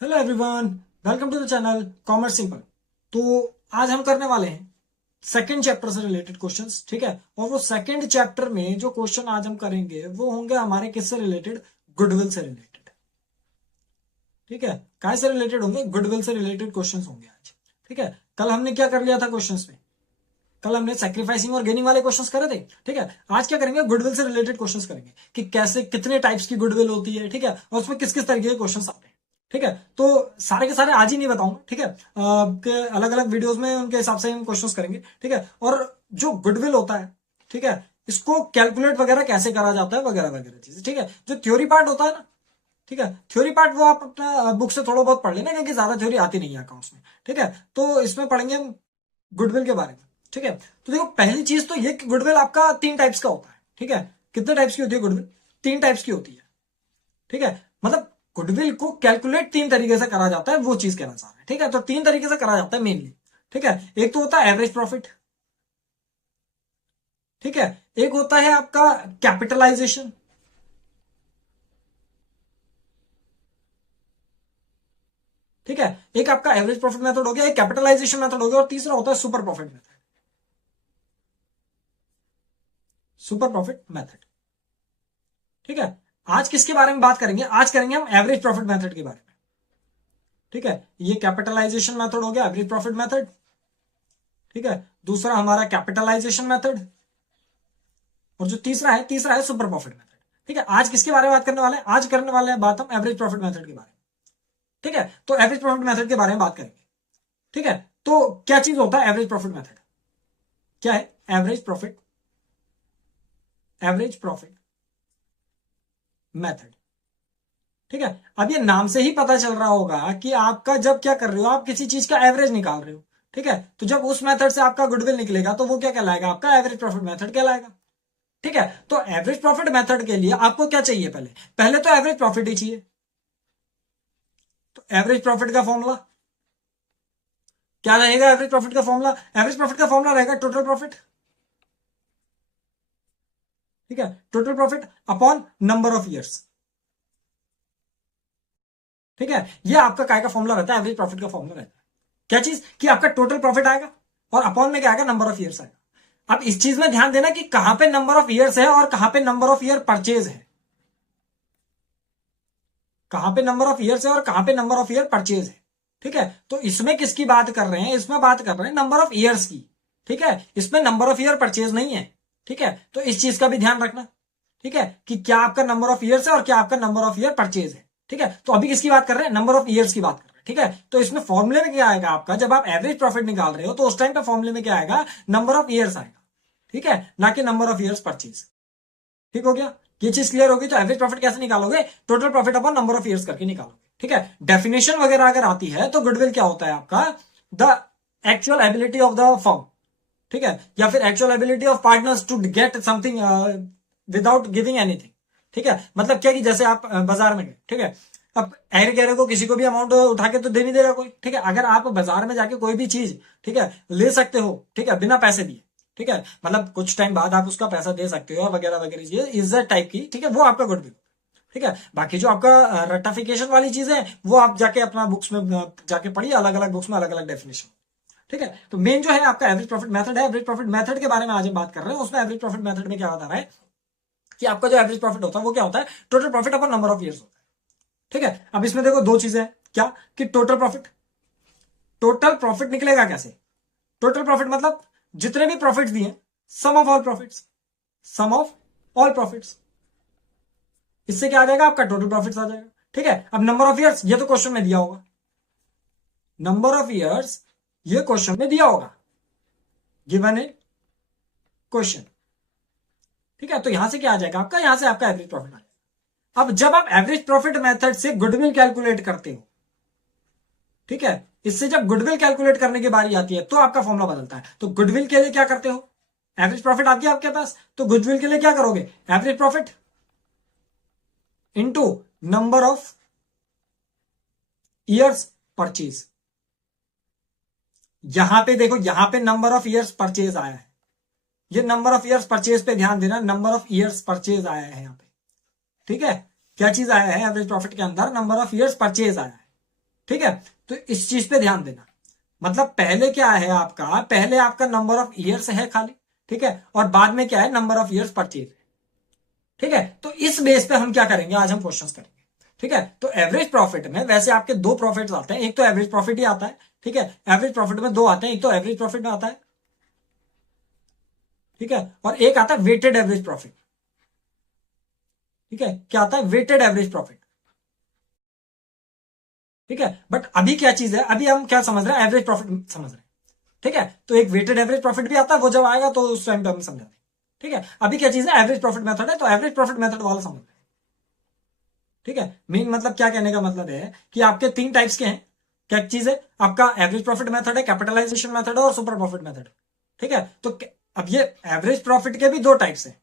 Hello everyone, welcome to the channel Commerce Simple. तो आज हम करने वाले हैं सेकंड चैप्टर से रिलेटेड क्वेश्चंस, ठीक है। और वो सेकंड चैप्टर में जो क्वेश्चन आज हम करेंगे वो होंगे हमारे किससे रिलेटेड, गुडविल से रिलेटेड, ठीक है। काय से रिलेटेड होंगे, गुडविल से रिलेटेड क्वेश्चंस होंगे आज, ठीक है। कल हमने क्या कर लिया था क्वेश्चंस में, कल हमने सैक्रिफाइसिंग और गेनिंग वाले क्वेश्चंस करे थे, ठीक है। आज क्या करेंगे, गुडविल से रिलेटेड क्वेश्चंस करेंगे कि कैसे कितने टाइप्स की गुडविल होती है, ठीक है, और उसमें किस किस तरीके के क्वेश्चंस आते हैं, ठीक है। तो सारे के सारे आज ही नहीं बताऊंगा, ठीक है, अलग अलग वीडियोस में उनके हिसाब से हम क्वेश्चंस करेंगे, ठीक है। और जो गुडविल होता है, ठीक है, इसको कैलकुलेट वगैरह कैसे करा जाता है वगैरह वगैरह चीजें, ठीक है। जो थ्योरी पार्ट होता है ना, ठीक है, थ्योरी पार्ट वो आप अपना बुक से थोड़ा बहुत पढ़ लेना, क्योंकि ज्यादा थ्योरी आती नहीं है अकाउंट्स में, ठीक है। तो इसमें पढ़ेंगे हम गुडविल के बारे में, ठीक है। तो देखो, पहली चीज तो ये कि गुडविल आपका तीन टाइप्स का होता है, ठीक है। कितने टाइप्स की होती है गुडविल? तीन टाइप्स की होती है, ठीक है। मतलब गुडविल को कैलकुलेट तीन तरीके से करा जाता है, वो चीज कहना चाह रहे हैं, ठीक है। तो तीन तरीके से करा जाता है मेनली, ठीक है। एक तो होता है एवरेज प्रॉफिट, ठीक है। एक होता है आपका कैपिटलाइजेशन, ठीक है। एक आपका एवरेज प्रॉफिट मेथड हो गया, एक कैपिटलाइजेशन मेथड हो गया, और तीसरा होता है super profit method, super profit method, ठीक है। आज किसके बारे में बात करेंगे? आज करेंगे हम एवरेज प्रॉफिट मेथड के बारे में, ठीक है। ये कैपिटलाइजेशन मेथड हो गया, एवरेज प्रॉफिट मेथड, ठीक है। दूसरा हमारा कैपिटलाइजेशन मेथड, और जो तीसरा है सुपर प्रॉफिट मेथड, ठीक है। आज किसके बारे में बात करने वाले हैं? आज करने वाले हैं बात हम एवरेज प्रॉफिट मेथड के बारे में, ठीक है। तो एवरेज प्रॉफिट मेथड के बारे में बात करेंगे, ठीक है। तो क्या चीज होता है एवरेज प्रॉफिट मेथड? क्या है average profit? Average profit method, ठीक है। अब ये नाम से ही पता चल रहा होगा कि आपका जब क्या कर रहे हो, आप किसी चीज का एवरेज निकाल रहे हो, ठीक है। तो जब उस मेथड से आपका गुडविल निकलेगा तो वो क्या कहलाएगा? आपका एवरेज प्रॉफिट मेथड कहलाएगा, ठीक है। तो एवरेज प्रॉफिट मेथड के लिए आपको क्या चाहिए? पहले पहले तो एवरेज प्रॉफिट ही चाहिए। तो एवरेज प्रॉफिट का फॉर्मूला क्या रहेगा? एवरेज प्रॉफिट का फॉर्मूला, एवरेज प्रॉफिट का फॉर्मूला रहेगा टोटल प्रॉफिट, ठीक है। Total profit upon number of years, ठीक है। ये आपका काय का फॉर्मूला रहता है, एवरेज प्रॉफिट का फॉर्मूला रहता है। क्या चीज? कि आपका टोटल प्रॉफिट आएगा और अपॉन में क्या आएगा? नंबर ऑफ ईयर्स आएगा। अब इस चीज में ध्यान देना कि कहां पे नंबर ऑफ ईयर्स है और कहां पे नंबर ऑफ ईयर परचेज है, कहां पे नंबर ऑफ ईयर्स है और कहां पे नंबर ऑफ ईयर परचेज है, ठीक है। तो इसमें किसकी बात कर रहे हैं? इसमें बात कर रहे हैं नंबर ऑफ ईयर्स की, ठीक है। इसमें नंबर ऑफ ईयर परचेज नहीं है, ठीक है। तो इस चीज का भी ध्यान रखना, ठीक है, कि क्या आपका नंबर ऑफ ईयर्स है और क्या आपका नंबर ऑफ ईयर परचेज है, ठीक है। तो अभी किसकी बात कर रहे हैं? नंबर ऑफ ईयर्स की बात कर रहे हैं, ठीक है। तो इसमें फॉर्मूले में क्या आएगा आपका? जब आप एवरेज प्रॉफिट निकाल रहे हो तो उस टाइम पे फॉर्मूले में क्या आएगा? नंबर ऑफ ईयर्स आएगा, ठीक है, ना कि नंबर ऑफ ईयर्स परचेज, ठीक हो गया। ये चीज क्लियर होगी। तो एवरेज प्रॉफिट कैसे निकालोगे? Total profit upon number of years करके निकालोगे, ठीक है। डेफिनेशन वगैरह अगर आती है तो गुडविल क्या होता है आपका? The actual ability of the firm, ठीक है, या फिर actual ability of partners to get something without giving anything, ठीक है। मतलब क्या कि जैसे आप बाजार में गए, ठीक है, अब ऐरे गहरे को किसी को भी अमाउंट उठा के तो दे नहीं देगा कोई, ठीक है। अगर आप बाजार में जाके कोई भी चीज, ठीक है, ले सकते हो, ठीक है, बिना पैसे दिए, ठीक है, मतलब कुछ टाइम बाद आप उसका पैसा दे सकते हो वगैरह वगैरह चीजें, इज्जत टाइप की, ठीक है, वो आपका गुडविल, ठीक है। बाकी जो आपका रट्टाफिकेशन वाली चीजें हैं वो आप जाके अपना बुक्स में जाके पढ़िए, अलग अलग बुक्स में अलग अलग डेफिनेशन, ठीक है। तो मेन जो है आपका एवरेज प्रॉफिट मेथड है। एवरेज प्रॉफिट मेथड के बारे में आज हम बात कर रहे हैं। उसमें एवरेज प्रॉफिट मेथड में क्या बता रहा है कि आपका जो एवरेज प्रॉफिट होता है वो क्या होता है? Total profit upon number of years होता है, ठीक है। अब इसमें देखो दो चीजें हैं, क्या कि टोटल प्रॉफिट, टोटल प्रॉफिट निकलेगा कैसे? टोटल प्रॉफिट मतलब जितने भी प्रॉफिट्स दिए, sum of all profits, sum of all profits, इससे क्या आ जाएगा? आपका टोटल प्रॉफिट्स आ जाएगा, ठीक है। अब नंबर ऑफ ईयर्स, ये तो क्वेश्चन में दिया होगा, नंबर ऑफ ईयर्स ये क्वेश्चन में दिया होगा, गिवन इन क्वेश्चन, ठीक है। तो यहां से क्या आ जाएगा आपका? यहां से आपका एवरेज प्रॉफिट आ जाएगा। अब जब आप एवरेज प्रॉफिट मेथड से गुडविल कैलकुलेट करते हो, ठीक है, इससे जब गुडविल कैलकुलेट करने की बारी आती है तो आपका फॉर्मूला बदलता है। तो गुडविल के लिए क्या करते हो? एवरेज प्रॉफिट आ गया आपके पास, तो गुडविल के लिए क्या करोगे? Average profit into number of years purchase. यहां पे देखो, यहां पे नंबर ऑफ ईयर्स परचेज आया है, ये नंबर ऑफ ईयर्स परचेज पे ध्यान देना, नंबर ऑफ ईयर्स परचेज आया है यहां पे, ठीक है। क्या चीज आया है एवरेज प्रॉफिट के अंदर? नंबर ऑफ ईयर्स परचेज आया है, ठीक है, तो इस चीज पे ध्यान देना। मतलब पहले क्या है आपका, पहले आपका नंबर ऑफ ईयर्स है खाली, ठीक है, और बाद में क्या है, नंबर ऑफ ईयर्स परचेज। ठीक है, तो इस बेस पे हम क्या करेंगे, आज हम क्वेश्चंस करेंगे। ठीक है, तो एवरेज प्रॉफिट में वैसे आपके दो प्रॉफिट आते हैं, एक तो एवरेज प्रॉफिट ही आता है, ठीक है, एवरेज प्रॉफिट में दो आते हैं, एक तो एवरेज प्रॉफिट में आता है, ठीक है, और एक आता है वेटेड एवरेज प्रॉफिट। ठीक है, क्या आता है, वेटेड एवरेज प्रॉफिट। ठीक है, बट अभी क्या चीज है, अभी हम क्या समझ रहे हैं, एवरेज प्रॉफिट समझ रहे हैं। ठीक है, तो एक वेटेड एवरेज प्रॉफिट भी आता है, वो जब आएगा तो उस टाइम पे हम समझाते हैं। ठीक है, अभी क्या चीज है, एवरेज प्रॉफिट मेथड है, तो एवरेज प्रॉफिट मेथड वाला समझ रहे हैं। ठीक है, मेन मतलब क्या कहने का मतलब है कि आपके तीन टाइप्स के हैं। क्या चीज है, आपका एवरेज प्रॉफिट मेथड है, कैपिटलाइजेशन मेथड है, और सुपर प्रॉफिट मेथड है। ठीक है, तो अब ये एवरेज प्रॉफिट के भी दो टाइप्स हैं,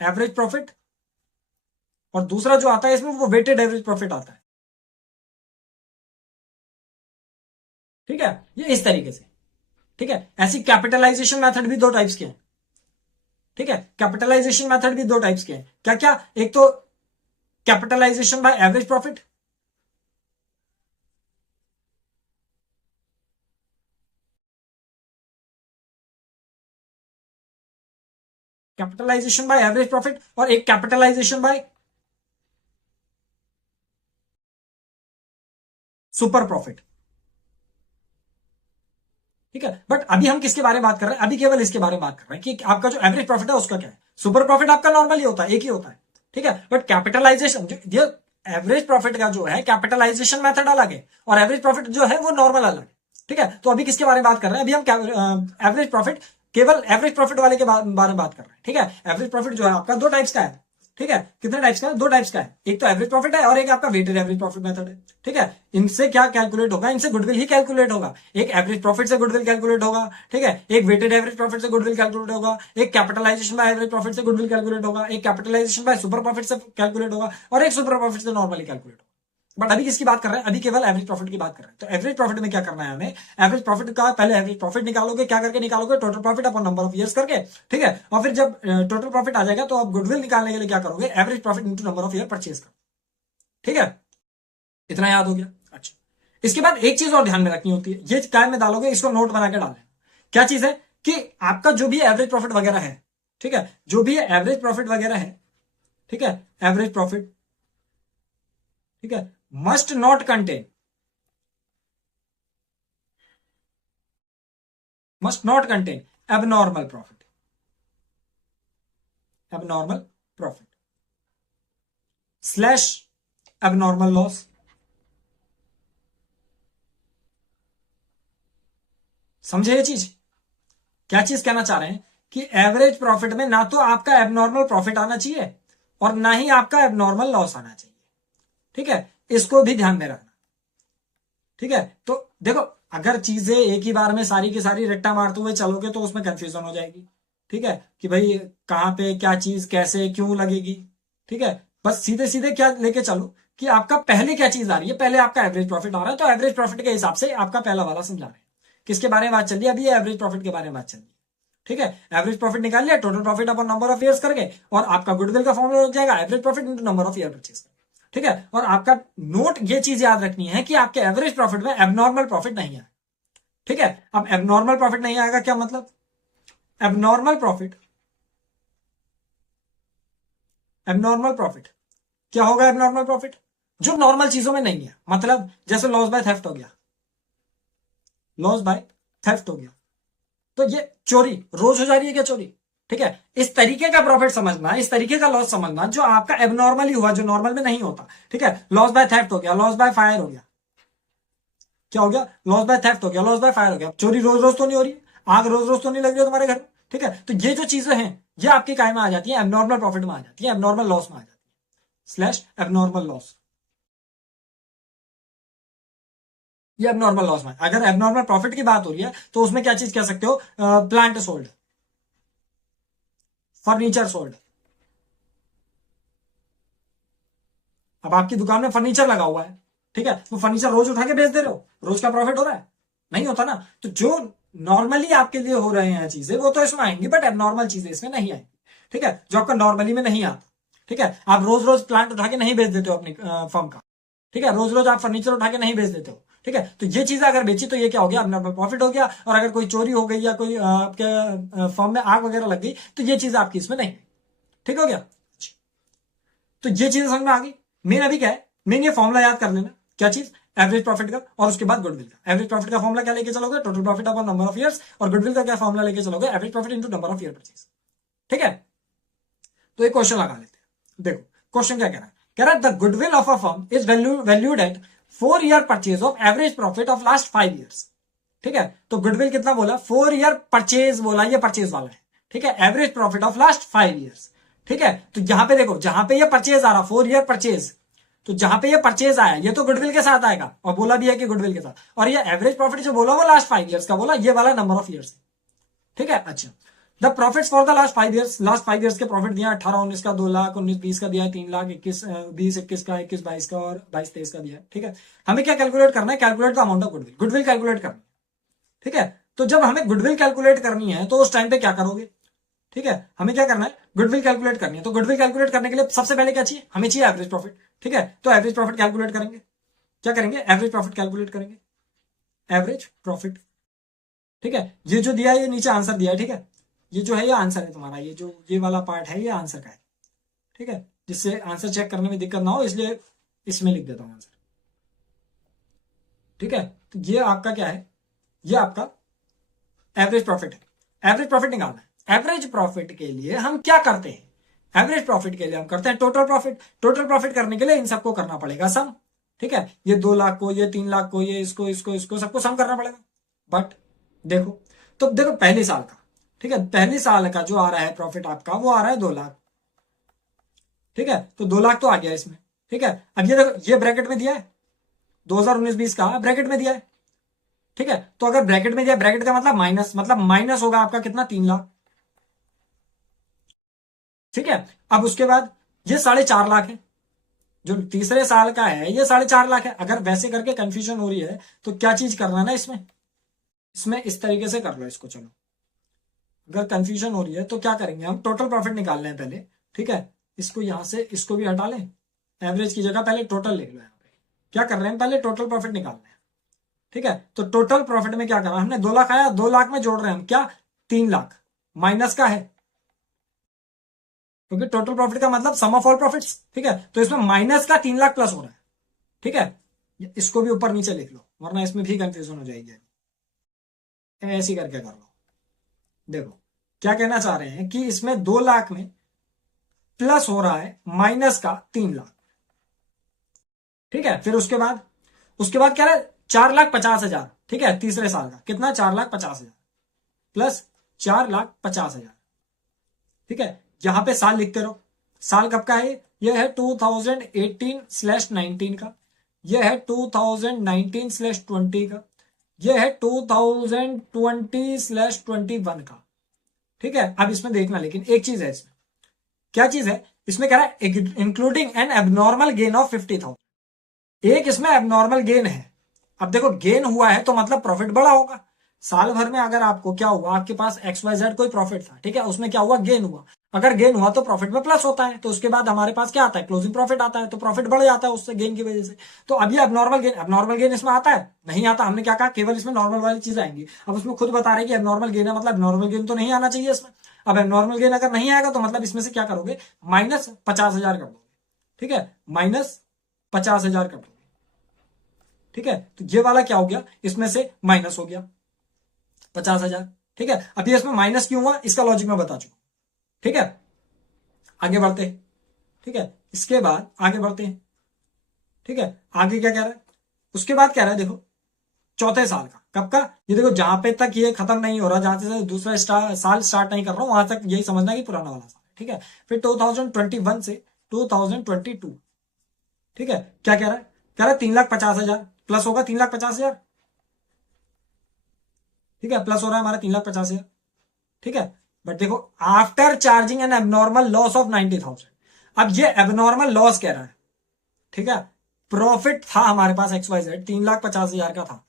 एवरेज प्रॉफिट और दूसरा जो आता है इसमें वो वेटेड एवरेज प्रॉफिट आता है। ठीक है, ये इस तरीके से। ठीक है, ऐसी कैपिटलाइजेशन मेथड भी दो टाइप्स के हैं। ठीक है, कैपिटलाइजेशन मेथड भी दो टाइप्स के हैं, क्या क्या, एक तो capitalisation by average profit, capitalisation by average profit, और एक कैपिटलाइजेशन बाय सुपर प्रॉफिट। ठीक है, बट अभी हम किसके बारे में बात कर रहे हैं, अभी केवल इसके बारे में बात कर रहे हैं कि आपका जो एवरेज प्रॉफिट है उसका क्या है। सुपर प्रॉफिट आपका नॉर्मल ही होता है, एक ही होता है। ठीक है, बट कैपिटलाइजेशन जो एवरेज प्रॉफिट का जो है कैपिटलाइजेशन मेथड अलग है, और एवरेज प्रॉफिट जो है वो नॉर्मल अलग है। ठीक है, तो अभी किसके बारे में बात कर रहे हैं, अभी हम एवरेज प्रॉफिट, केवल एवरेज प्रॉफिट वाले के बारे में बात कर रहे हैं। ठीक है, एवरेज प्रॉफिट जो है आपका दो टाइप्स का है। ठीक है, कितने टाइप्स का है, दो टाइप्स का है, एक तो एवरेज प्रॉफिट है और एक आपका वेटेड एवरेज प्रॉफिट मेथड है। ठीक है, इनसे क्या कैलकुलेट होगा, इनसे गुडविल ही कैलकुलेट होगा। एक एवरेज प्रॉफिट से गुडविल कैलकुलेट होगा, ठीक है, एक वेटेड एवरेज प्रॉफिट से गुडविल कैलकुलेट होगा, एक कैपिटलाइजेशन बाय एवरेज प्रॉफिट से गुडविल कैलकुलेट होगा, एक कैपिटलाइजेशन बाय सुपर प्रॉफिट से कैलकुलेट होगा, और एक सुपर प्रॉफिट से नॉर्मली कैलकुलेट होगा। बट अभी किसकी बात कर रहे हैं, अभी केवल एवरेज प्रॉफिट की बात कर रहे हैं। तो एवरेज प्रॉफिट में क्या करना है हमें, एवरेज प्रॉफिट का पहले एवरेज प्रॉफिट निकालोगे, क्या करके निकालोगे, total profit upon number of years करके। ठीक है, और फिर जब टोटल प्रॉफिट आ जाएगा तो आप गुडविल निकालने के लिए क्या करोगे, average profit into number of year purchase करो। ठीक है, इतना याद हो गया। अच्छा, इसके बाद एक चीज और ध्यान में रखनी होती है, ये काय में डालोगे, इसको नोट बना के डालें। क्या चीज है कि आपका जो भी एवरेज प्रॉफिट वगैरह है, ठीक है, जो भी एवरेज प्रॉफिट वगैरह है, ठीक है, एवरेज प्रॉफिट, ठीक है, must not contain, must not contain abnormal profit, abnormal profit slash abnormal loss। समझे ये चीज, क्या चीज कहना चाह रहे हैं कि एवरेज प्रॉफिट में ना तो आपका एबनॉर्मल प्रॉफिट आना चाहिए और ना ही आपका एबनॉर्मल लॉस आना चाहिए। ठीक है, इसको भी ध्यान में रखना। ठीक है, तो देखो, अगर चीजें एक ही बार में सारी की सारी रट्टा मारते हुए चलोगे तो उसमें कंफ्यूजन हो जाएगी। ठीक है, कि भाई कहां पे क्या चीज कैसे क्यों लगेगी। ठीक है, बस सीधे सीधे क्या लेके चलो कि आपका पहले क्या चीज आ रही है, पहले आपका एवरेज प्रॉफिट आ रहा है, तो एवरेज प्रॉफिट के हिसाब से आपका पहला वाला समझा रहे हैं। किसके बारे में बात चल रही है, अभी ये एवरेज प्रॉफिट के बारे में बात चल रही है। ठीक है, एवरेज प्रॉफिट निकाल लिया, total profit upon number of years करके, और आपका गुडविल का फॉर्मूला लग जाएगा average profit into number of year purchase. ठीक है, और आपका नोट ये चीज याद रखनी है कि आपके एवरेज प्रॉफिट में एबनॉर्मल प्रॉफिट नहीं है। ठीक है, अब एबनॉर्मल प्रॉफिट नहीं आएगा क्या मतलब, एबनॉर्मल प्रॉफिट, एबनॉर्मल प्रॉफिट क्या होगा, एबनॉर्मल प्रॉफिट जो नॉर्मल चीजों में नहीं है, मतलब जैसे लॉस बाय थेफ्ट हो गया, लॉस बाय थेफ्ट हो गया, तो ये चोरी रोज हो जा रही है क्या चोरी। ठीक है, इस तरीके का प्रॉफिट समझना, इस तरीके का लॉस समझना जो आपका एबनॉर्मली हुआ, जो नॉर्मल में नहीं होता। ठीक है, लॉस बाय थेफ्ट हो गया, लॉस बाय फायर हो गया, क्या हो गया, लॉस बाय थेफ्ट हो गया, लॉस बाय फायर हो गया। चोरी रोज रोज तो नहीं हो रही, आग रोज रोज तो नहीं लग रही है तुम्हारे घर में। ठीक है, तो ये जो चीजें हैं ये आपके काय में आ जाती है, एबनॉर्मल प्रॉफिट में आ जाती है, एबनॉर्मल लॉस में आ जाती है, स्लैश एबनॉर्मल लॉस। ये एबनॉर्मल लॉस में, अगर एबनॉर्मल प्रॉफिट की बात हो रही है तो उसमें क्या चीज कह सकते हो, प्लांट सोल्ड, फर्नीचर सोल्ड। अब आपकी दुकान में फर्नीचर लगा हुआ है, ठीक है, तो फर्नीचर रोज उठा के बेच दे रहे हो, रोज का प्रॉफिट हो रहा है, नहीं होता ना। तो जो नॉर्मली आपके लिए हो रहे हैं चीजें वो तो इसमें आएंगी, बट एबनॉर्मल चीजें इसमें नहीं आएंगी। ठीक है, जो आपका नॉर्मली में नहीं आता। ठीक है, आप रोज रोज प्लांट उठा के नहीं बेच देते हो अपनी फर्म का। ठीक है, रोज रोज आप फर्नीचर उठा के नहीं बेच देते हो, ठीक है, तो ये चीजें अगर बेची तो ये क्या हो गया, अपना प्रॉफिट हो गया। और अगर कोई चोरी हो गई या कोई आपके फर्म में आग वगैरह लग गई तो ये चीज आपकी इसमें नहीं। ठीक हो गया, तो ये चीजें समझ में आ गई। मेन अभी क्या है, मेन ये फॉर्मूला याद कर लेना, क्या चीज, एवरेज प्रॉफिट का और उसके बाद गुडविल का। एवरेज प्रॉफिट का फॉर्मूला क्या लेके चलोगे, total profit upon number of years, और गुडविल का क्या फॉर्मूला लेके चलोगे, average profit into number of year purchase. ठीक है, तो एक क्वेश्चन लगा लेते हैं। देखो क्वेश्चन क्या कह रहा है, कह रहा है the goodwill of a firm is valued at 4 year purchase of average profit of last 5 years. ठीक है, तो गुडविल कितना बोला, 4 ईयर परचेज बोला, ये परचेज वाला है। ठीक है, average profit of last 5 years. ठीक है, तो यहां पे देखो, जहां पे ये परचेज आ रहा 4 ईयर परचेज, तो जहां पे ये परचेज आया ये तो गुडविल के साथ आएगा, और बोला भी है कि गुडविल के साथ। और ये एवरेज प्रॉफिट जो बोला वो लास्ट 5 ईयर्स का बोला, ये वाला नंबर ऑफ ईयर्स। ठीक है, अच्छा, the profits for the last 5 years, last 5 years के प्रॉफिट दिया 18-19 का, 2 लाख, 19-20 का दिया है, 3 लाख, 20-21 का, 21-22 का और 22-23 का दिया है। ठीक है, हमें क्या कैलकुलेट करना है, calculate the amount of goodwill, goodwill calculate करना है। ठीक है, तो जब हमें गुडविल कैलकुलेट करनी है तो उस टाइम पे क्या करोगे, ठीक है, हमें क्या करना है, गुडविल कैलकुलेट करनी है। तो गुडविल कैलकुलेट करने के लिए सबसे पहले क्या चाहिए, हमें चाहिए एवरेज प्रॉफिट। ठीक है, तो एवरेज प्रॉफिट कैलकुलेट करेंगे, क्या करेंगे, एवरेज प्रॉफिट कैलकुलेट करेंगे, एवरेज प्रॉफिट। ठीक है, ये जो दिया है ये नीचे आंसर दिया है। ठीक है, ये जो है ये आंसर है तुम्हारा, ये जो ये वाला पार्ट है ये आंसर का है। ठीक है, जिससे आंसर चेक करने में दिक्कत ना हो इसलिए इसमें लिख देता हूं आंसर। ठीक है, तो ये आपका क्या है, ये आपका एवरेज प्रॉफिट है। एवरेज प्रॉफिट निकालना है। एवरेज प्रॉफिट के लिए हम क्या करते हैं, एवरेज प्रॉफिट के लिए हम करते हैं टोटल प्रॉफिट। टोटल प्रॉफिट करने के लिए इन सबको करना पड़ेगा सम। ठीक है, ये 2 लाख को, ये 3 लाख को, ये इसको इसको इसको सबको सम करना पड़ेगा। बट देखो, तो देखो पहले साल का, ठीक है, पहले साल का जो आ रहा है प्रॉफिट आपका वो आ रहा है 2 लाख। ठीक है, तो 2 लाख तो आ गया इसमें। ठीक है, अब ये देखो, ये ब्रैकेट में दिया है 2019-20 का ब्रैकेट में दिया है। ठीक है, तो अगर ब्रैकेट में दिया, ब्रैकेट का मतलब माइनस होगा आपका कितना, 3 लाख। ठीक है, अब उसके बाद ये 4.5 लाख है, जो तीसरे साल का है ये 4.5 लाख है। अगर वैसे करके कंफ्यूजन हो रही है तो क्या चीज करना है ना, इसमें इसमें इस तरीके से कर लो इसको। चलो, अगर कंफ्यूजन हो रही है तो क्या करेंगे, हम टोटल प्रॉफिट निकाल लें पहले। ठीक है, इसको यहां से इसको भी हटा लें, एवरेज की जगह पहले टोटल लिख लो। यहाँ पे क्या कर रहे हैं, पहले टोटल प्रॉफिट निकालना है। ठीक है, तो टोटल प्रॉफिट में क्या करा हमने, 2 लाख आया, 2 लाख में जोड़ रहे हैं हम क्या, 3 लाख माइनस का है, क्योंकि टोटल प्रॉफिट का मतलब सम ऑफ ऑल प्रॉफिट्स। ठीक है, तो इसमें माइनस का 3 लाख प्लस हो रहा है। ठीक है, इसको भी ऊपर नीचे लिख लो वरना इसमें भी कंफ्यूजन हो जाएगी। ऐसे करके कर लो। देखो क्या कहना चाह रहे हैं कि इसमें 2 लाख में प्लस हो रहा है माइनस का 3 लाख। ठीक है, फिर उसके बाद क्या है, 4,50,000। ठीक है, तीसरे साल का कितना, 4,50,000 प्लस 4,50,000। ठीक है, यहां पे साल लिखते रहो, साल कब का है, यह है 2018/19 का, यह है 2019/20 का, यह है 2020/21 का। ठीक है, अब इसमें देखना, लेकिन एक चीज है इसमें, क्या चीज है, इसमें कह रहा है including N abnormal gain of 50,000। एक इसमें एबनॉर्मल गेन है। अब देखो गेन हुआ है तो मतलब प्रॉफिट बड़ा होगा। साल भर में अगर आपको क्या हुआ, आपके पास XYZ कोई प्रॉफिट था, ठीक है, उसमें क्या हुआ, गेन हुआ। अगर गेन हुआ तो प्रॉफिट में प्लस होता है, तो उसके बाद हमारे पास क्या आता है, क्लोजिंग प्रॉफिट आता है, तो प्रॉफिट बढ़ जाता है उससे, गेन की वजह से। तो अब ये एबनॉर्मल गेन इसमें आता है, नहीं आता। हमने क्या कहा, केवल इसमें नॉर्मल वाली चीज आएंगी। अब उसमें खुद बता रहे कि एबनॉर्मल गेन है, मतलब एबनॉर्मल गेन तो नहीं आना चाहिए इसमें। अब एबनॉर्मल गेन अगर नहीं आएगा तो मतलब इसमें से क्या करोगे, -50,000 कर दोगे। ठीक है, -50,000 कर दोगे। ठीक है, तो ये वाला क्या हो गया, इसमें से माइनस हो गया 50,000। ठीक है, अब ये इसमें माइनस क्यों हुआ, इसका लॉजिक मैं बता चुका। ठीक है, आगे बढ़ते हैं। ठीक है, इसके बाद आगे बढ़ते हैं। ठीक है, आगे क्या कह रहा है, उसके बाद कह रहा है, देखो चौथे साल का, कब का, ये देखो जहां पे तक ये खत्म नहीं हो रहा, जहां से दूसरा साल स्टार्ट नहीं कर रहा हूं वहां तक यही समझना कि पुराना वाला साल। ठीक है, फिर 2021 से 2022। ठीक है, क्या कह रहा है, कह रहा है 3,50,000 प्लस होगा, 3,50,000। ठीक है, प्लस हो रहा है हमारा 3,50,000। ठीक है, बट देखो after charging N abnormal loss of 90,000। अब ये एबनॉर्मल लॉस कह रहा है। ठीक है, प्रॉफिट था हमारे पास XYZ 3,50,000 का था।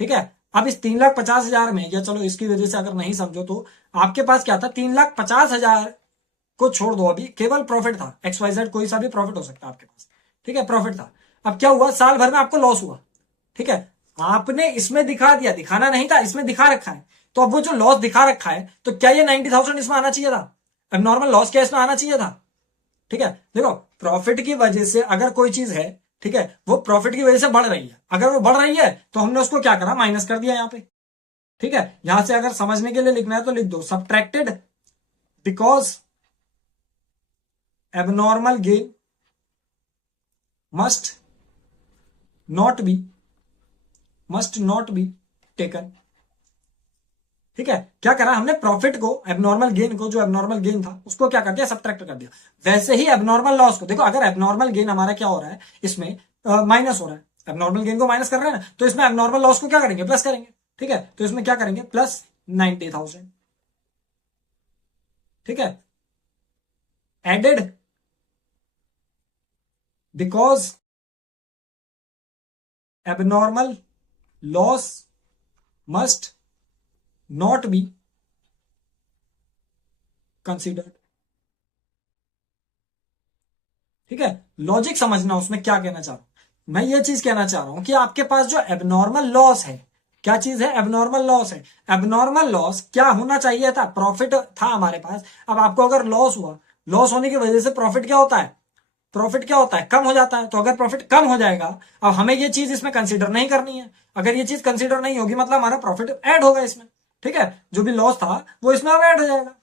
ठीक है, अब इस 3,50,000 में, या चलो इसकी वजह से अगर नहीं समझो तो आपके पास क्या था, 3,50,000 को छोड़ दो, अभी केवल प्रॉफिट था। XYZ कोई सा भी प्रॉफिट हो सकता है आपके पास। ठीक है, प्रॉफिट था। अब क्या हुआ, साल भर में आपको लॉस हुआ। ठीक है, आपने इसमें दिखा दिया, दिखाना नहीं था, इसमें दिखा रखा है, तो अब वो जो लॉस दिखा रखा है, तो क्या ये 90,000 इसमें आना चाहिए था? अब नॉर्मल लॉस क्या इसमें आना चाहिए था? ठीक है, देखो प्रॉफिट की वजह से अगर कोई चीज है, ठीक है, वो प्रॉफिट की वजह से बढ़ रही है, अगर वो बढ़ रही है तो हमने उसको क्या करा, माइनस कर दिया यहां पे। ठीक है, यहां से अगर समझने के लिए लिखना है तो लिख दो subtracted because abnormal gain must not be taken. ठीक है, क्या करा हमने, प्रॉफिट को, एबनॉर्मल गेन को, जो एबनॉर्मल गेन था उसको क्या कर दिया, सबट्रैक्ट कर दिया। वैसे ही एबनॉर्मल लॉस को देखो, अगर एबनॉर्मल गेन हमारा क्या हो रहा है, इसमें माइनस हो रहा है, एबनॉर्मल गेन को माइनस कर रहे हैं ना, तो इसमें एबनॉर्मल लॉस को क्या करेंगे, प्लस करेंगे। ठीक है, तो इसमें क्या करेंगे, प्लस 90,000। ठीक है, added because abnormal loss must not be considered. ठीक है, लॉजिक समझना उसमें क्या कहना चाह रहा हूं मैं, ये चीज कहना चाह रहा हूं कि आपके पास जो एबनॉर्मल लॉस है, क्या चीज है, एबनॉर्मल लॉस है। एबनॉर्मल लॉस क्या होना चाहिए था, प्रॉफिट था हमारे पास। अब आपको अगर लॉस हुआ, लॉस होने की वजह से प्रॉफिट क्या होता है, प्रॉफिट क्या होता है, कम हो जाता है। तो अगर प्रॉफिट कम हो जाएगा, अब हमें ये चीज इसमें कंसीडर नहीं करनी है। अगर ये चीज कंसीडर नहीं होगी मतलब हमारा प्रॉफिट ऐड होगा इसमें। ठीक है, जो भी लॉस था वो इसमें अब ऐड हो जाएगा।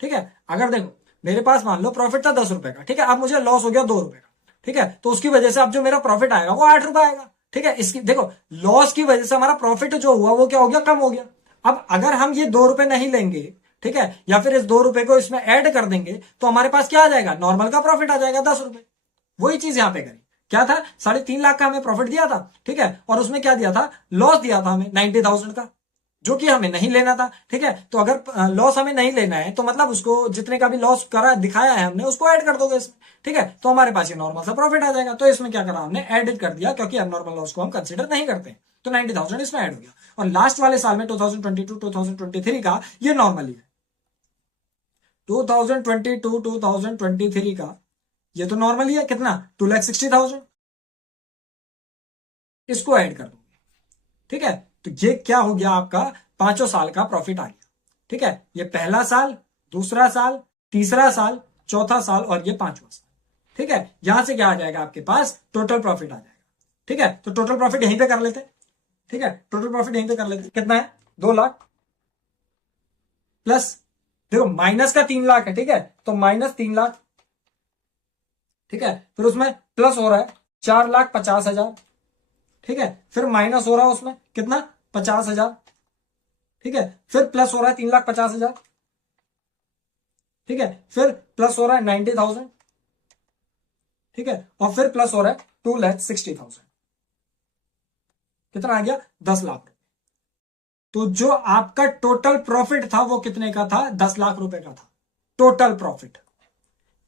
ठीक है, अगर देखो मेरे पास मान लो प्रॉफिट था 10 रुपए का, ठीक है, अब मुझे लॉस हो गया 2 रुपए का। ठीक है, तो उसकी वजह से अब जो मेरा प्रॉफिट आएगा वो 8 रुपए आएगा। ठीक है, इसकी देखो लॉस की वजह से हमारा प्रॉफिट जो हुआ वो क्या हो गया, कम हो गया। अब अगर हम ये 2 रुपए नहीं लेंगे, ठीक है, या फिर इस 2 रुपए को इसमें ऐड कर देंगे, तो हमारे पास क्या आ जाएगा, नॉर्मल का प्रॉफिट आ जाएगा 10 रुपए। वही चीज यहां पे करी, क्या था, 3.5 लाख का हमें प्रॉफिट दिया था। ठीक है, और उसमें क्या दिया था, लॉस दिया था हमें 90,000 का, जो कि हमें नहीं लेना था। ठीक है, तो अगर लॉस हमें नहीं लेना है तो मतलब उसको जितने का भी लॉस करा दिखाया है हमने उसको ऐड कर दोगे इसमें। ठीक है, तो हमारे पास ये नॉर्मल सा प्रॉफिट आ जाएगा। तो इसमें क्या करा हमने, एडिट कर दिया, क्योंकि एबनॉर्मल लॉस को हम कंसिडर नहीं करते। तो 90,000 इसमें ऐड हो गया। और लास्ट वाले साल में 2022-2023 का ये नॉर्मली है। 2022-2023 का ये तो नॉर्मली है, कितना, 2,60,000, इसको ऐड कर दो। ठीक है, तो ये क्या हो गया आपका, 5 साल का प्रॉफिट आ गया। ठीक है, ये पहला साल, दूसरा साल, तीसरा साल, चौथा साल और ये 5वां साल। ठीक है, यहां से क्या आ जाएगा आपके पास, टोटल प्रॉफिट आ जाएगा। ठीक है, तो टोटल प्रॉफिट यहीं पे कर लेते हैं। ठीक है, टोटल प्रॉफिट यहीं पे कर लेते हैं, कितना है, 2 लाख प्लस, देखो माइनस का 3 लाख है। ठीक है, तो -3 लाख। ठीक है, फिर उसमें प्लस हो रहा है 4,50,000। ठीक है, फिर माइनस हो रहा है उसमें कितना, 50,000। ठीक है, फिर प्लस हो रहा है 3,50,000। ठीक है, फिर प्लस हो रहा है 90,000। ठीक है, और फिर प्लस हो रहा है 2,60,000। कितना आ गया, 10 लाख। तो जो आपका टोटल प्रॉफिट था वो कितने का था, 10 लाख रुपए का था टोटल प्रॉफिट।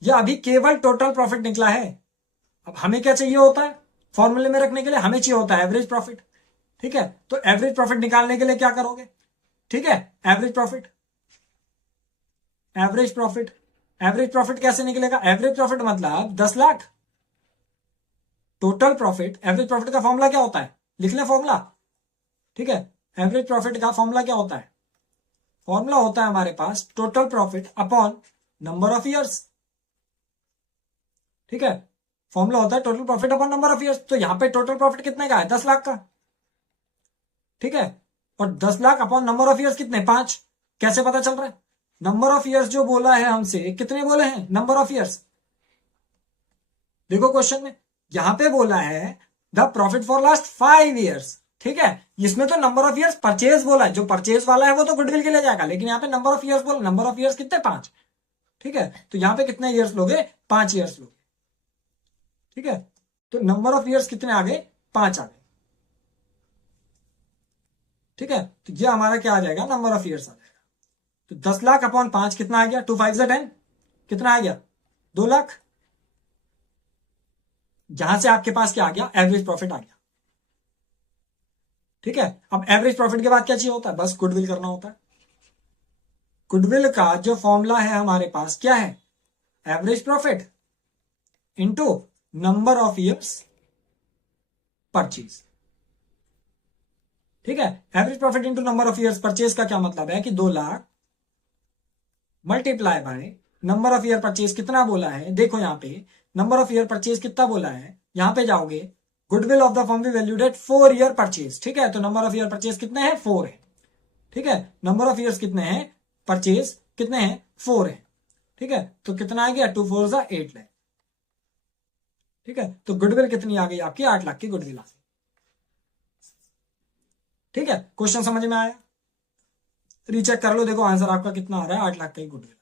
ये अभी केवल टोटल प्रॉफिट निकला है। अब हमें क्या चाहिए होता है, फॉर्मूले में रखने के लिए हमें चाहिए होता है एवरेज प्रॉफिट। ठीक है, तो एवरेज प्रॉफिट निकालने के लिए क्या करोगे, ठीक है, average profit, average profit, average profit कैसे निकलेगा, एवरेज प्रॉफिट मतलब 10 lakh total profit. Average profit का फॉर्मूला क्या होता है, लिख ले फॉर्मूला। ठीक है, एवरेज प्रॉफिट का फॉर्मूला क्या होता है, फॉर्मूला होता है हमारे पास total profit upon number of years. ठीक है, फॉर्मूला होता है total profit upon number of years. तो यहां पे टोटल प्रॉफिट कितने का है, 10 लाख का। ठीक है, और 10 lakh upon number of years कितने, 5। कैसे पता चल रहा है, नंबर ऑफ ईयर्स जो बोला है हमसे, कितने बोले हैं नंबर ऑफ ईयर्स, देखो क्वेश्चन में यहां पे बोला है the profit for last 5 years. ठीक है, इसमें तो नंबर ऑफ ईयर्स परचेज बोला है, जो परचेज वाला है वो तो गुडविल के लिए जाएगा, लेकिन यहाँ पे नंबर ऑफ ईयर्स बोला, नंबर ऑफ ईयर्स कितने, 5। ठीक है, तो यहाँ पे कितने ईयर्स लोगे, 5 ईयर्स लोगे। ठीक है, तो नंबर ऑफ ईयर्स कितने आ गए, 5 आ गए। ठीक है, तो ये हमारा क्या आ जाएगा, नंबर ऑफ ईयर्स आ जाएगा। तो 10 लाख अपॉन 5 कितना आ गया, 2 5 10, कितना आ गया, 2 लाख। जहां से आपके पास क्या आ गया, एवरेज प्रॉफिट आ गया। ठीक है, अब एवरेज प्रॉफिट के बाद क्या चाहिए होता है, बस गुडविल करना होता है। गुडविल का जो फॉर्मूला है हमारे पास क्या है, average profit into number of years purchase. ठीक है, average profit into number of years purchase का क्या मतलब है कि 2 lakh multiply by number of year purchase कितना बोला है, देखो यहाँ पे नंबर ऑफ ईयर परचेज कितना बोला है, यहाँ पे जाओगे goodwill of the firm be valued at 4 year purchase. ठीक है, तो नंबर ऑफ ईयर परचेज कितने हैं, 4 है। ठीक है, नंबर ऑफ ईयर्स कितने हैं, परचेज कितने हैं, 4 है। ठीक है, तो कितना आ गया, 2 4 जा 8 लाख। ठीक है, तो गुडविल कितनी आ गई आपकी, 8 लाख की गुडविल आ गई। ठीक है, क्वेश्चन समझ में आया, रीचेक कर लो, देखो आंसर आपका कितना आ रहा है, 8 लाख का ही गुडविल।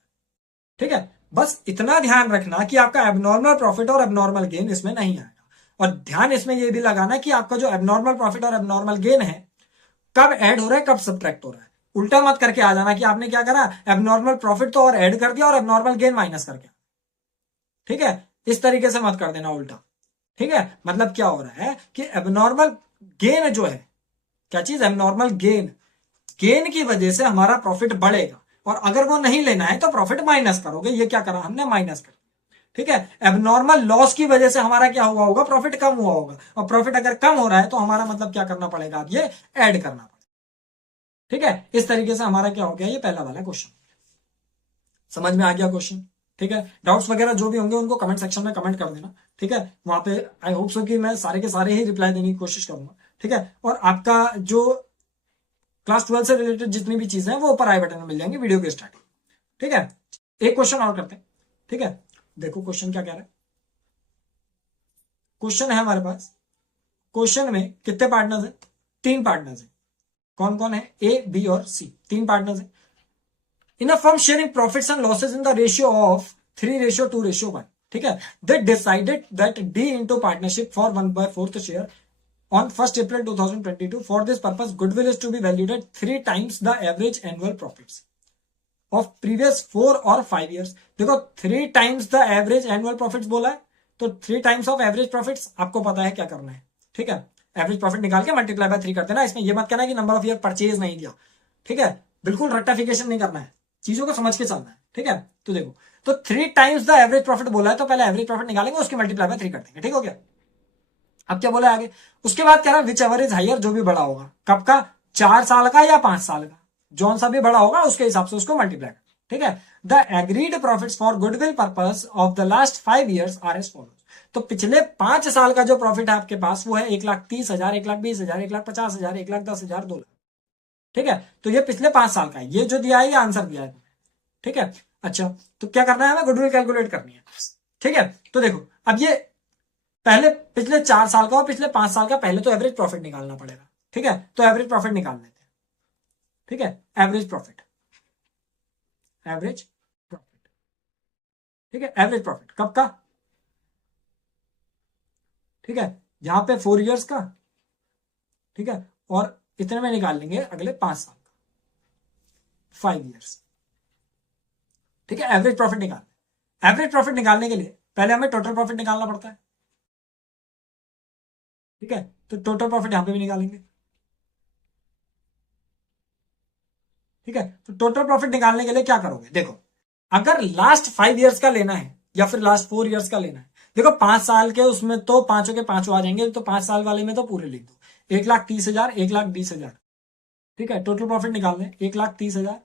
ठीक है, बस इतना ध्यान रखना कि आपका एबनॉर्मल प्रॉफिट और एबनॉर्मल गेन इसमें नहीं आएगा, और ध्यान इसमें यह भी लगाना कि आपका जो एबनॉर्मल प्रॉफिट और एबनॉर्मल गेन है कब ऐड हो रहा है, कब सब्ट्रैक्ट हो रहा है। उल्टा मत करके आ जाना कि आपने क्या करा, एबनॉर्मल प्रॉफिट तो और ऐड कर दिया और एबनॉर्मल गेन माइनस कर दिया। ठीक है, इस तरीके से मत कर देना उल्टा। ठीक है, मतलब क्या हो रहा है कि एबनॉर्मल गेन जो है, क्या चीज, एबनॉर्मल गेन, गेन की वजह से हमारा प्रॉफिट बढ़ेगा, और अगर वो नहीं लेना है तो प्रॉफिट माइनस करोगे। ये क्या करा हमने, माइनस कर। ठीक है, एबनॉर्मल लॉस की वजह से हमारा क्या हुआ होगा, प्रॉफिट कम हुआ होगा, और प्रॉफिट अगर कम हो रहा है तो हमारा मतलब क्या करना पड़ेगा, अब ये ऐड करना पड़ेगा। ठीक है, इस तरीके से हमारा क्या हो गया, ये पहला वाला क्वेश्चन। समझ में आ गया क्वेश्चन। ठीक है, डाउट्स वगैरह जो भी होंगे उनको कमेंट सेक्शन में कमेंट कर देना। ठीक है, वहां पे आई होप सो कि मैं सारे के सारे ही रिप्लाई देने की कोशिश करूंगा। ठीक है, और आपका जो क्लास 12 से रिलेटेड जितनी भी चीजें हैं वो ऊपर आई बटन में मिल जाएंगे वीडियो के स्टार्टिंग। ठीक है, एक क्वेश्चन और करते हैं। ठीक है, देखो क्वेश्चन क्या कह रहा है। क्वेश्चन है हमारे पास, क्वेश्चन में कितने पार्टनर्स है, 3 पार्टनर्स है। कौन कौन है, ए बी और सी, 3 पार्टनर्स है। In a firm sharing profits and losses in the ratio of 3:2:1। ठीक है, they decided that D into partnership for 1/4 share on 1st April 2022. For this purpose, goodwill is to be valued at 3 times the average annual profits of previous 4 or 5 years. देखो 3 times the average annual profits बोला है, तो 3 times of average profits आपको पता है क्या करना है। ठीक है, एवरेज प्रॉफिट निकाल के मल्टीप्लाई बाय 3 करते ना, इसमें ये मत कहना कि नंबर ऑफ ईयर परचेज नहीं दिया। ठीक है, बिल्कुल रट्टाफिकेशन नहीं करना है, चीजों को समझ के चलना है। ठीक है, तो देखो, तो 3 टाइम्स द एवरेज प्रॉफिट बोला है, तो पहले एवरेज प्रॉफिट निकालेंगे, उसकी मल्टीप्लाई बाय 3 कर देंगे। ठीक हो गया, अब क्या बोला आगे, उसके बाद कह रहा है विच एवर इज हायर, जो भी बड़ा होगा, कब का, 4 साल का या 5 साल का, जौन सा भी बड़ा होगा उसके हिसाब से उसको मल्टीप्लाई कर। ठीक है, the agreed profits for goodwill purpose of the last 5 years are as follows. तो पिछले 5 साल का जो प्रॉफिट है आपके पास वो है 1,30,000, 1,20,000, 1,50,000, 1,10,000, 2 लाख। ठीक है, तो ये पिछले 5 साल का है, ये जो दिया है ये आंसर दिया है। ठीक है, अच्छा, तो क्या करना है, हमें गुडविल कैलकुलेट करनी है। ठीक है, तो देखो अब ये पहले पिछले 4 साल का और पिछले 5 साल का पहले तो एवरेज प्रॉफिट निकालना पड़ेगा। ठीक है, तो एवरेज प्रॉफिट निकाल लेते हैं। ठीक है, एवरेज प्रॉफिट, एवरेज प्रॉफिट। ठीक है, एवरेज प्रॉफिट कब का, ठीक है, यहां पे 4 इयर्स का। ठीक है, और इतने में निकाल लेंगे अगले 5 साल का, 5 इयर्स। ठीक है, एवरेज प्रॉफिट निकाल, एवरेज प्रॉफिट निकालने के लिए पहले हमें टोटल प्रॉफिट निकालना पड़ता है। ठीक है, तो टोटल प्रॉफिट यहां पे भी निकालेंगे। ठीक है, तो टोटल प्रॉफिट निकालने के लिए क्या करोगे, देखो अगर लास्ट 5 इयर्स का लेना है या फिर लास्ट 4 इयर्स का लेना है, देखो 5 साल के उसमें तो पांचों के पांचों आ जाएंगे, तो 5 साल वाले में तो पूरे लिख दो, 1,30,000, 1,20,000। ठीक है, टोटल प्रॉफिट निकालना है 1,30,000।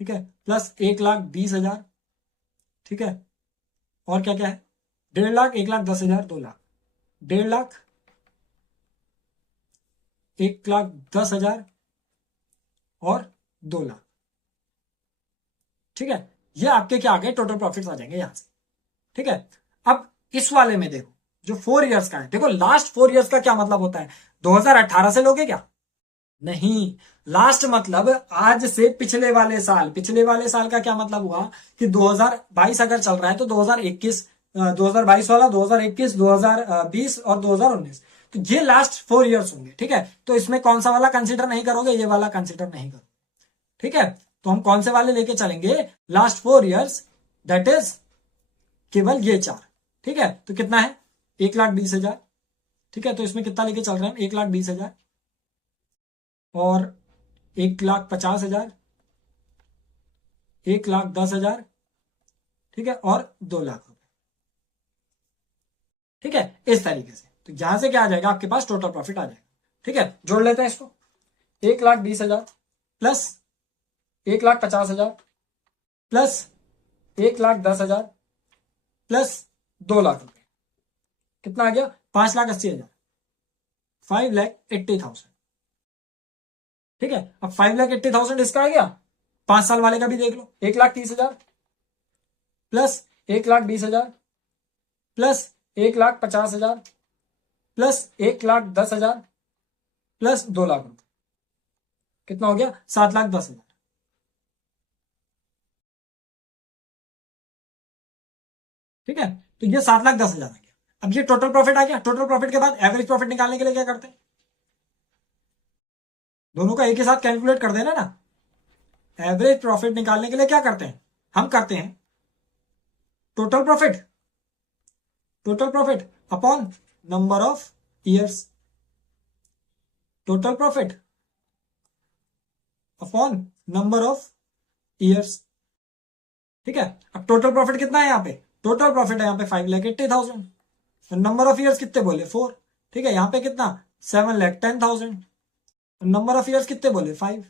ठीक है, प्लस 1,20,000। ठीक है, और क्या क्या है, 1.5 लाख, 1,10,000, 2 लाख, 1.5 लाख, 1,10,000 और 2 लाख। ठीक है, ये आपके क्या आ गए, टोटल प्रॉफिट्स आ जाएंगे यहां से। ठीक है, अब इस वाले में देखो जो 4 इयर्स का है, देखो लास्ट 4 इयर्स का क्या मतलब होता है, 2018 से लोगे क्या, नहीं, लास्ट मतलब आज से पिछले वाले साल, पिछले वाले साल का क्या मतलब हुआ कि 2022 अगर चल रहा है तो 2021, 2022 वाला, 2021, 2020 और 2019, तो ये लास्ट 4 इयर्स होंगे। ठीक है, तो इसमें कौन सा वाला कंसिडर नहीं करोगे, ये वाला कंसिडर नहीं करोगे। ठीक है, तो हम कौन से वाले लेके चलेंगे, लास्ट 4 इयर्स, दैट इज केवल ये 4। ठीक है, तो कितना है, 1,20,000। ठीक है, तो इसमें कितना लेके चल रहे हैं, 1,20,000 और 1,50,000, 1,10,000। ठीक है, और 2 लाख रुपए। ठीक है, इस तरीके से, तो यहां से क्या आ जाएगा आपके पास, टोटल प्रॉफिट आ जाएगा। ठीक है, जोड़ लेते हैं इसको। 1,20,000 प्लस 1,50,000 प्लस 1,10,000 प्लस 2,00,000 रुपए, कितना आ गया? 5,80,000, 5,80,000। ठीक है, अब 5,80,000 इसका आ गया। 5 साल वाले का भी देख लो, 1,30,000 प्लस 1,20,000 प्लस 1,50,000 प्लस 1,10,000 प्लस 2,00,000 रुपए, कितना हो गया? 7,10,000। ठीक है, तो ये 7,10,000 आ गया। अब ये टोटल प्रॉफिट आ गया। टोटल प्रॉफिट के बाद एवरेज प्रॉफिट निकालने के लिए क्या करते हैं? दोनों का एक ही साथ कैलकुलेट कर देना ना। एवरेज प्रॉफिट निकालने के लिए क्या करते हैं? हम करते हैं total profit, total profit upon number of years, total profit upon number of years. ठीक है, अब टोटल प्रॉफिट कितना है यहाँ पे? टोटल प्रॉफिट है यहाँ पे 5,80,000। नंबर ऑफ ईयर्स कितने बोले? 4। ठीक है, यहाँ पे कितना? 7,10,000। नंबर ऑफ ईयर्स कितने बोले? 5।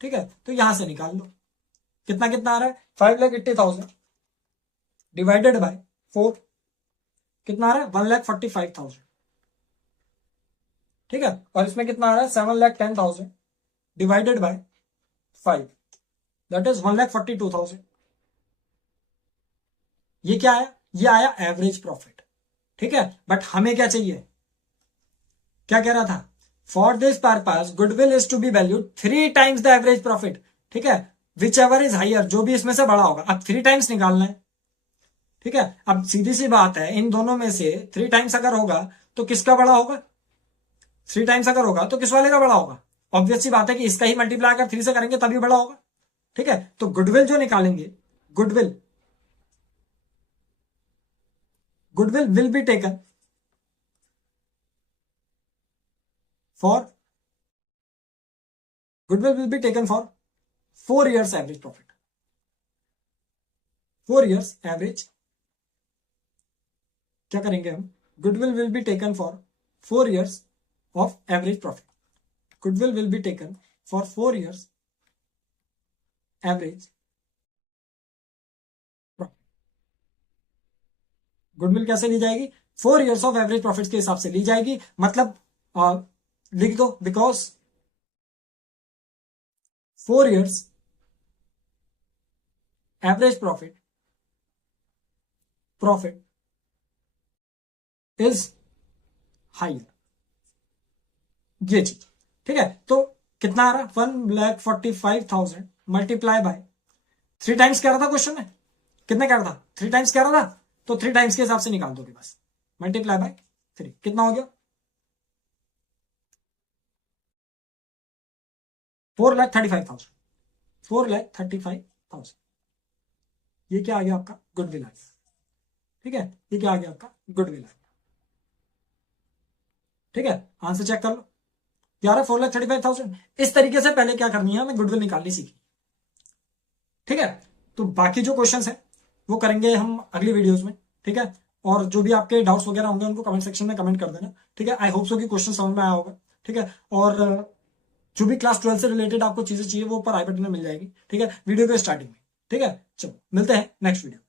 ठीक है, तो यहां से निकाल लो कितना कितना आ रहा है। 5,80,000 डिवाइडेड बाय 4 कितना आ रहा है? 1,45,000। ठीक है, और इसमें कितना आ रहा है? 7,10,000 डिवाइडेड बाय 5, दैट इज 1,42,000। ये क्या आया? ये आया एवरेज प्रॉफिट। ठीक है, बट हमें क्या चाहिए? क्या कह रहा था? For this purpose goodwill is to be valued 3 times the average profit. ठीक है, विच एवर इज हाइयर, जो भी इसमें से बड़ा होगा। अब 3 टाइम्स निकालना है। ठीक है, अब सीधी सी बात है, इन दोनों में से 3 टाइम्स अगर होगा तो किसका बड़ा होगा? 3 टाइम्स अगर होगा तो किस वाले का बड़ा होगा? ऑब्वियस सी बात है कि इसका ही मल्टीप्लाई अगर 3 से करेंगे तभी बड़ा होगा। ठीक है, तो गुडविल जो निकालेंगे, goodwill goodwill will be taken for goodwill will be taken for 4 years average profit, 4 years average. क्या करेंगे हम? Goodwill will be taken for 4 years of average profit, goodwill will be taken for 4 years average profit. Goodwill कैसे ली जाएगी? 4 years of average profit के हिसाब से ली जाएगी। मतलब लिख दो, because 4 years average profit is higher, ये चीज। ठीक है, तो कितना आ रहा? 1,45,000 मल्टीप्लाई बाय 3 टाइम्स कह रहा था क्वेश्चन में, कितने कह रहा था? 3 टाइम्स कह रहा था, तो 3 टाइम्स के हिसाब से निकाल दोगे बस। मल्टीप्लाई बाय 3 कितना हो गया? 4,35,000, 4,35,000। ये क्या आ गया आपका? गुडविल आ गया। ठीक है, ये क्या आ गया आपका? गुडविल आ गया। ठीक है, आंसर चेक कर लो। यार 4,35,000। इस तरीके से पहले क्या करनी है? हमें गुडविल निकालनी सीखी। ठीक है, तो बाकी जो क्वेश्चंस है वो करेंगे हम अगली वीडियोस में। ठीक है, और जो भी आपके डाउट्स वगैरह होंगे उनको कमेंट सेक्शन में कमेंट कर देना। ठीक है, आई होप सो कि क्वेश्चन समझ में आया होगा। ठीक है, और जो भी क्लास 12 से रिलेटेड आपको चीजें चाहिए वो ऊपर आई बटन में मिल जाएगी। ठीक है, वीडियो के स्टार्टिंग में। ठीक है, चलो मिलते हैं नेक्स्ट वीडियो।